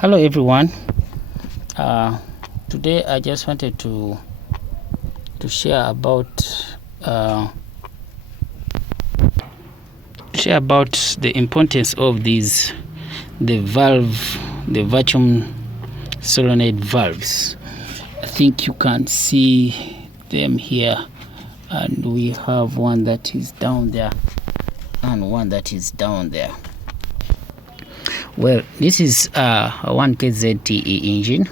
Hello everyone. Today I just wanted to share about the importance of the vacuum solenoid valves. I think you can see them here, and we have one that is down there and one that is down there. Well, this is a 1KZ-TE engine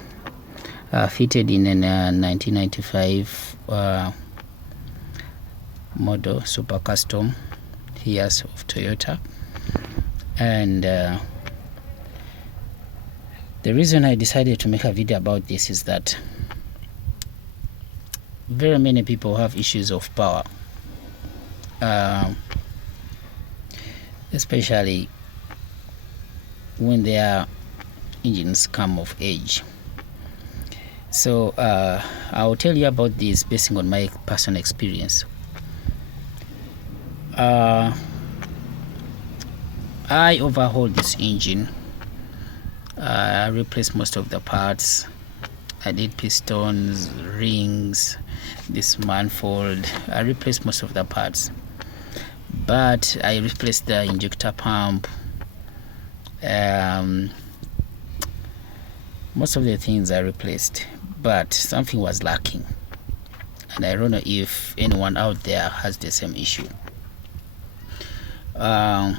fitted in a 1995 model super custom years of Toyota. And the reason I decided to make a video about this is that very many people have issues of power, especially when their engines come of age. So I'll tell you about this based on my personal experience. I overhauled this engine. I replaced most of the parts. I did pistons, rings, this manifold. I replaced most of the parts, but I replaced the injector pump. Most of the things I replaced, but something was lacking, and I don't know if anyone out there has the same issue. Power.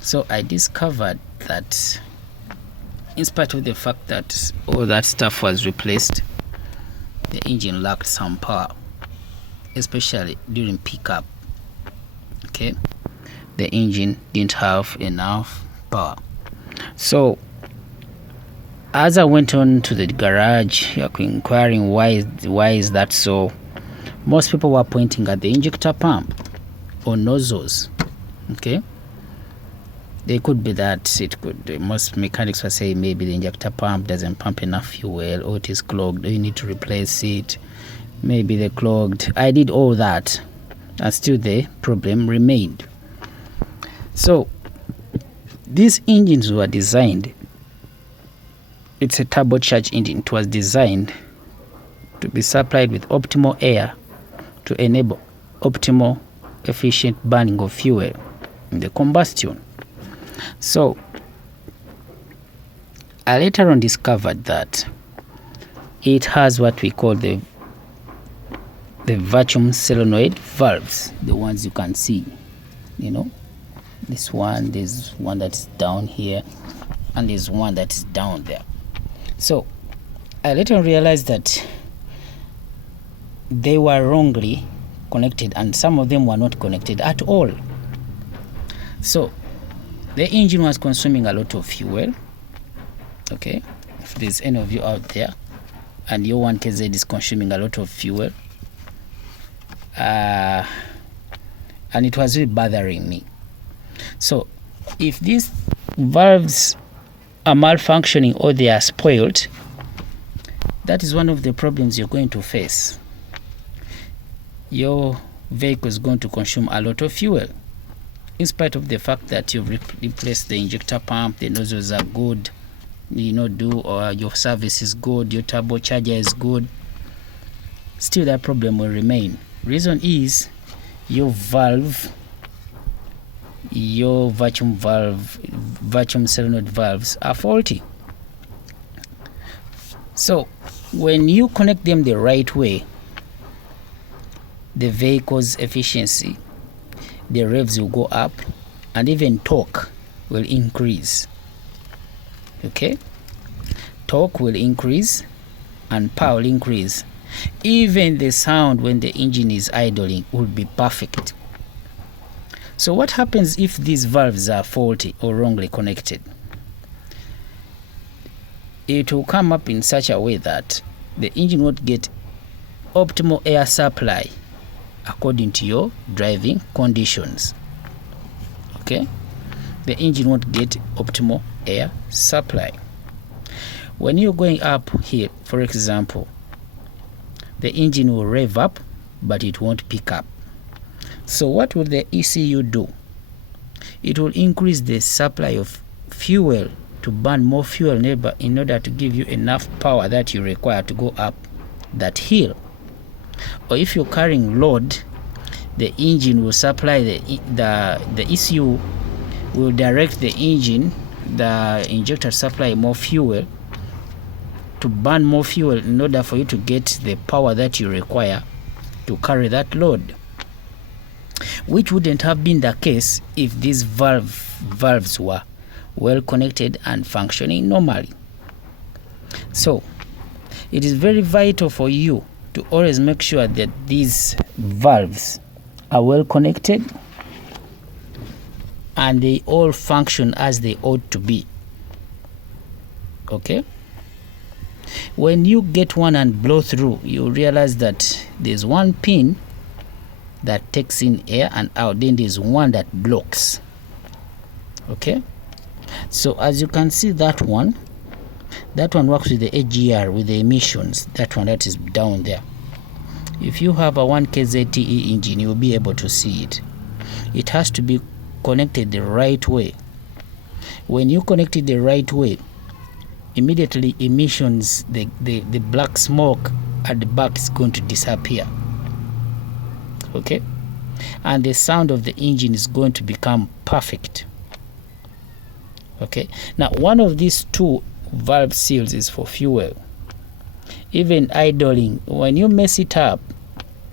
So I discovered that in spite of the fact that all that stuff was replaced, the engine lacked some power, especially during pickup. Okay, the engine didn't have enough power. So as I went on to the garage inquiring why is that so, most people were pointing at the injector pump or nozzles. Okay, they could be that most mechanics were saying maybe the injector pump doesn't pump enough fuel, or it is clogged, or you need to replace it. Maybe they're clogged. I did all that, and still the problem remained. So these engines were designed, it's a turbocharged engine. It was designed to be supplied with optimal air to enable optimal efficient burning of fuel in the combustion. So I later on discovered that it has what we call the vacuum solenoid valves, the ones you can see, you know, this one, there's one that's down here, and there's one that's down there. So I later realized that they were wrongly connected, and some of them were not connected at all. So the engine was consuming a lot of fuel. Okay, if there's any of you out there and your 1KZ is consuming a lot of fuel, and it was really bothering me. So if these valves are malfunctioning or they are spoiled, that is one of the problems you're going to face. Your vehicle is going to consume a lot of fuel, in spite of the fact that you've replaced the injector pump, the nozzles are good, your service is good, your turbocharger is good. Still that problem will remain. Reason is your vacuum solenoid valves are faulty. So when you connect them the right way, the vehicle's efficiency, the revs will go up, and even torque will increase. Okay, torque will increase and power will increase. Even the sound when the engine is idling will be perfect. So what happens if these valves are faulty or wrongly connected? It will come up in such a way that the engine won't get optimal air supply according to your driving conditions. Okay, the engine won't get optimal air supply. When you're going up here, for example, the engine will rev up, but it won't pick up. So what will the ECU do? it will increase the supply of fuel to burn more fuel in order to give you enough power that you require to go up that hill. Or if you're carrying load, the engine will supply the ECU will direct the engine, the injector supply more fuel to burn more fuel in order for you to get the power that you require to carry that load, which wouldn't have been the case if these valves were well connected and functioning normally. So it is very vital for you to always make sure that these valves are well connected and they all function as they ought to be. Okay, when you get one and blow through, you realize that there's one pin that takes in air and out, then there's one that blocks. Okay, so as you can see, that one works with the AGR, with the emissions, that one that is down there. If you have a 1KZ-TE engine, you'll be able to see it. It has to be connected the right way. When you connect it the right way, immediately emissions, the black smoke at the back is going to disappear. Okay, and the sound of the engine is going to become perfect. Okay, now one of these two valve seals is for fuel. Even idling, when you mess it up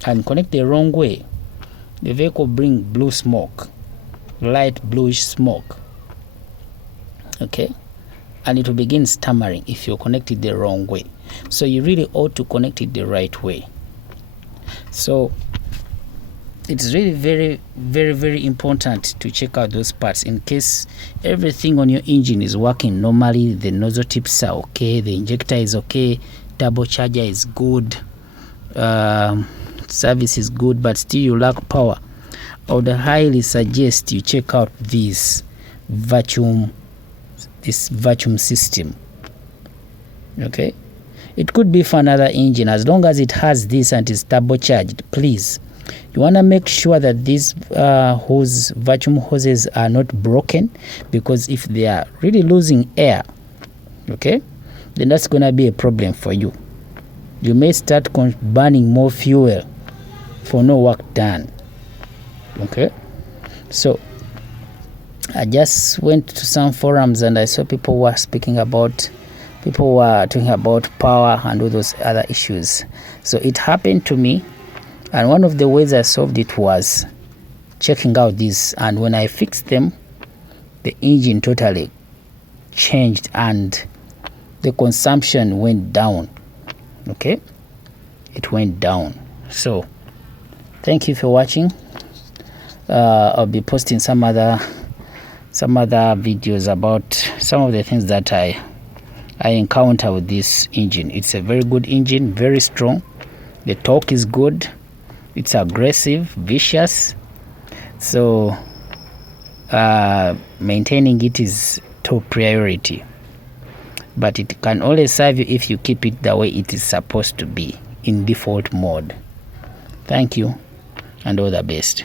and connect the wrong way, the vehicle bring blue smoke, light bluish smoke. Okay, and it will begin stammering if you connect it the wrong way. So you really ought to connect it the right way. So it's really very important to check out those parts in case everything on your engine is working normally. The nozzle tips are okay, the injector is okay, turbocharger is good, service is good, but still you lack power. I would highly suggest you check out this vacuum system. Okay, it could be for another engine, as long as it has this and is turbocharged. Please, you want to make sure that these vacuum hoses are not broken, because if they are really losing air, okay, then that's going to be a problem for you. You may start burning more fuel for no work done. Okay, so I just went to some forums and I saw people were talking about power and all those other issues. So it happened to me, and one of the ways I solved it was checking out this, and when I fixed them, the engine totally changed and the consumption went down. Okay, it went down. So thank you for watching. I'll be posting some other videos about some of the things that I encounter with this engine. It's a very good engine, very strong. The torque is good. It's aggressive, vicious. So maintaining it is top priority. But it can only serve you if you keep it the way it is supposed to be, in default mode. Thank you and all the best.